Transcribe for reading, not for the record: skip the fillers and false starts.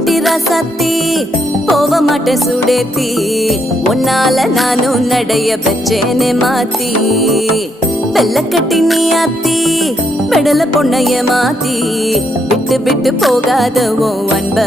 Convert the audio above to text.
குட்டி ராசாத்தி போக மாட்டேன் சுடேத்தி உன்னால நானும் நடைய பெச்சேனே மாத்தி வெள்ளக்கட்டி நீ ஆத்தி பெடல பொண்ணைய மாத்தி விட்டு விட்டு போகாதவோ அன்ப